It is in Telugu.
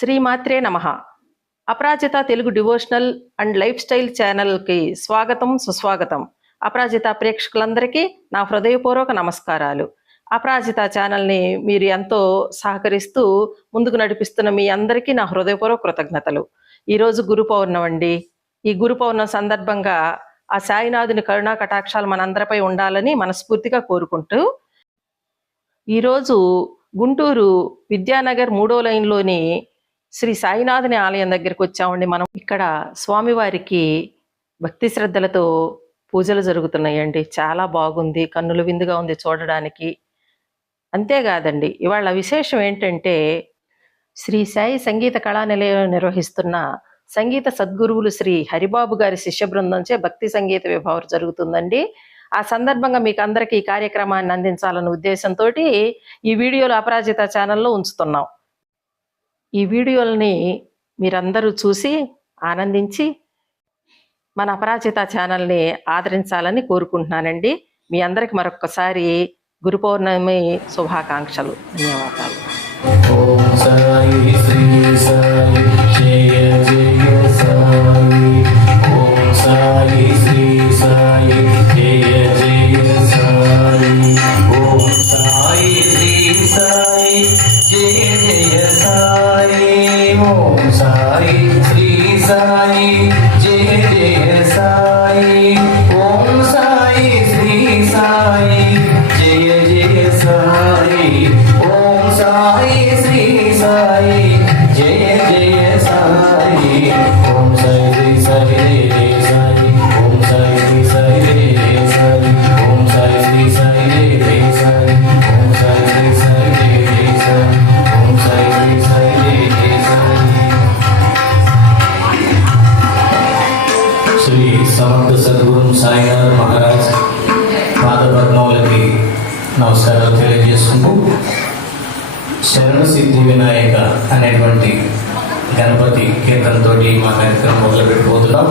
శ్రీమాత్రే నమ. Aparajita Telugu devotional and lifestyle ఛానల్కి స్వాగతం సుస్వాగతం. అపరాజిత ప్రేక్షకులందరికీ నా హృదయపూర్వక నమస్కారాలు. అపరాజిత ఛానల్ని మీరు ఎంతో సహకరిస్తూ ముందుకు నడిపిస్తున్న మీ అందరికీ నా హృదయపూర్వక కృతజ్ఞతలు. ఈరోజు గురు పౌర్ణం అండి. ఈ గురు పౌర్ణం సందర్భంగా ఆ సాయినాథుని కరుణా కటాక్షాలు మనందరిపై ఉండాలని మనస్ఫూర్తిగా కోరుకుంటూ ఈరోజు గుంటూరు విద్యానగర్ మూడో లైన్లోని శ్రీ సాయినాథుని ఆలయం దగ్గరికి వచ్చామండి మనం. ఇక్కడ స్వామివారికి భక్తి శ్రద్ధలతో పూజలు జరుగుతున్నాయండి. చాలా బాగుంది. కన్నుల విందుగా ఉంది చూడడానికి. అంతేకాదండి ఇవాళ విశేషం ఏంటంటే శ్రీ సాయి సంగీత కళా నిలయం నిర్వహిస్తున్న సంగీత సద్గురువులు శ్రీ హరిబాబు గారి శిష్య బృందంచే భక్తి సంగీత విభావం జరుగుతుందండి. ఆ సందర్భంగా మీకు అందరికీ ఈ కార్యక్రమాన్ని అందించాలన్న ఉద్దేశంతో ఈ వీడియోలు అపరాజిత ఛానల్లో ఉంచుతున్నాం. ఈ వీడియోలని మీరందరూ చూసి ఆనందించి మన అపరాజిత ఛానల్ని ఆదరించాలని కోరుకుంటున్నానండి. మీ అందరికి మరొకసారి గురు పౌర్ణమి శుభాకాంక్షలు. ధన్యవాదాలు. ఓం సాయి శ్రీ సాయి జయ జయ సాయి. ఓం సాయి శ్రీ సాయి జయ జయ సాయి. ఓం సాయి శ్రీ సాయి జయ సమర్థ సద్గురు సాయినాథ్ మహారాజ్ పాదపద్మములకి నమస్కారాలు తెలియజేసుకుంటూ శరణ సిద్ధి వినాయక అనేటువంటి గణపతి కీర్తనతోటి మా కార్యక్రమం మొదలు పెట్టుకోతున్నాం